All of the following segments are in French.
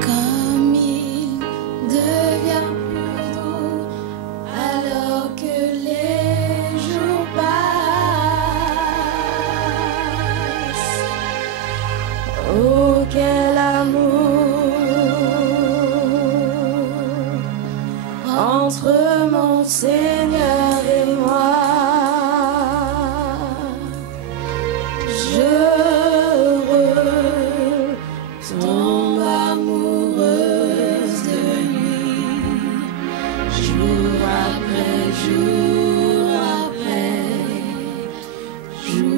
Comme il devient plus doux alors que les jours passent. Oh, quel amour entre mon Seigneur et moi. Je retombe amoureuse de lui, jour après jour après jour.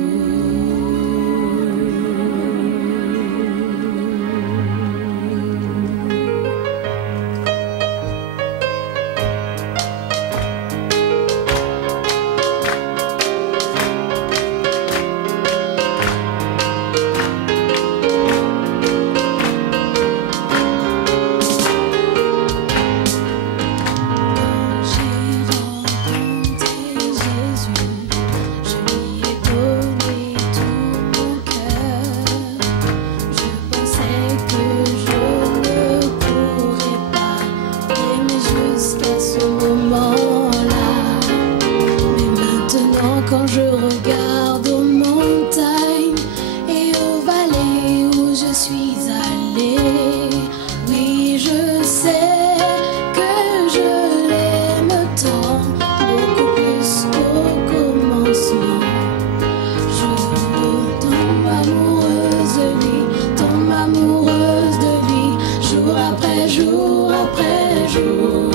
Quand je regarde aux montagnes et aux vallées où je suis allée, oui, je sais que je l'aime tant, beaucoup plus qu'au commencement. Je tombe amoureuse de lui, tombe amoureuse de lui, jour après jour après jour.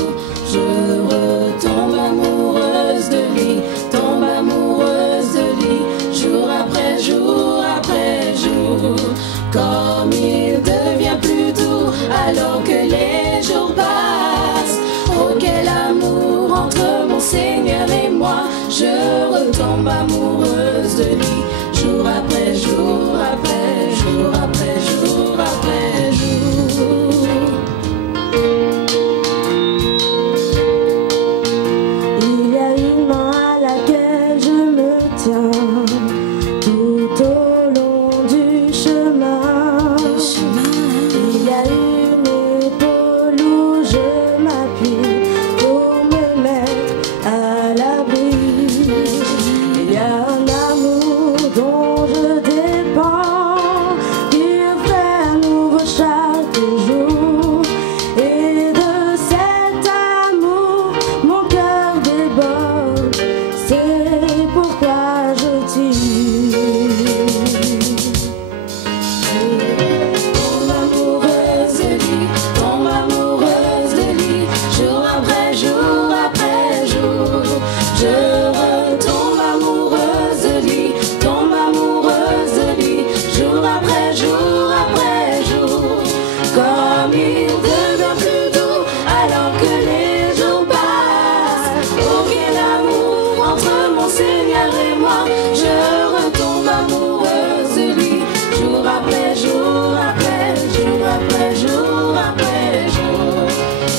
Je retombe amoureuse de lui, tombe amoureuse de lui, jour après jour après jour. Comme il devient plus doux alors que les jours passent. Oh, quel amour entre mon Seigneur et moi. Je retombe amoureuse de lui, jour après jour après jour après jour après jour. Il y a une main à laquelle je me tiens tout au long du chemin. Il y a une épaule où je m'appuie pour me mettre à l'abri. Il y a un amour dont je dépends, qui fait un nouveau chaque jour. Et de cet amour, mon cœur déborde. C'est pourquoi je tue. Tombe amoureuse de lui, tombe amoureuse de lui, jour après jour après jour. Je retombe amoureuse de lui, tombe amoureuse de lui, jour après jour après jour. Comme il devient plus doux alors que les jours passent. Oh, quel amour entre mon Seigneur et moi. Je retombe amoureuse de lui, jour après jour après jour après jour après jour.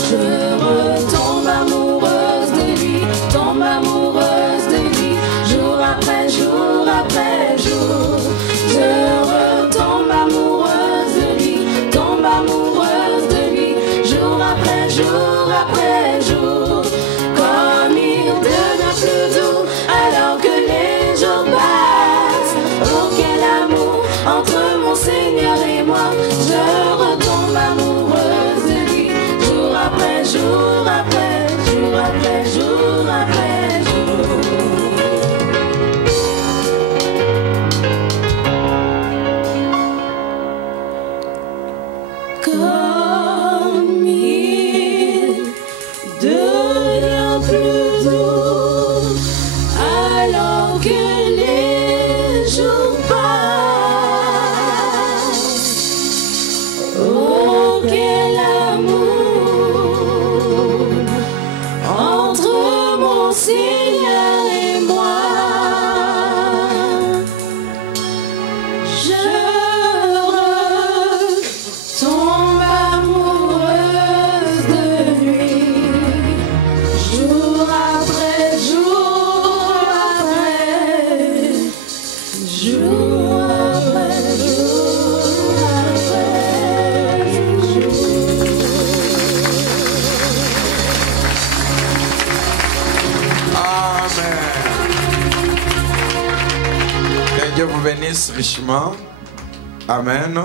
Je retombe amoureuse de lui, tombe amoureuse de lui, jour après jour après jour. Je retombe amoureuse de lui, tombe amoureuse de lui, jour après jour après jour. Comme il devient plus doux alors que les jours passent. Oh, quel amour entre mon Seigneur et moi. Je retombe amoureuse de lui, jour après jour après jour après jour après jour. Comme il devient plus doux alors que les jours passent. Oh, quel amour entre mon Seigneur et moi. Je retombe Dieu vous bénisse richement. Amen.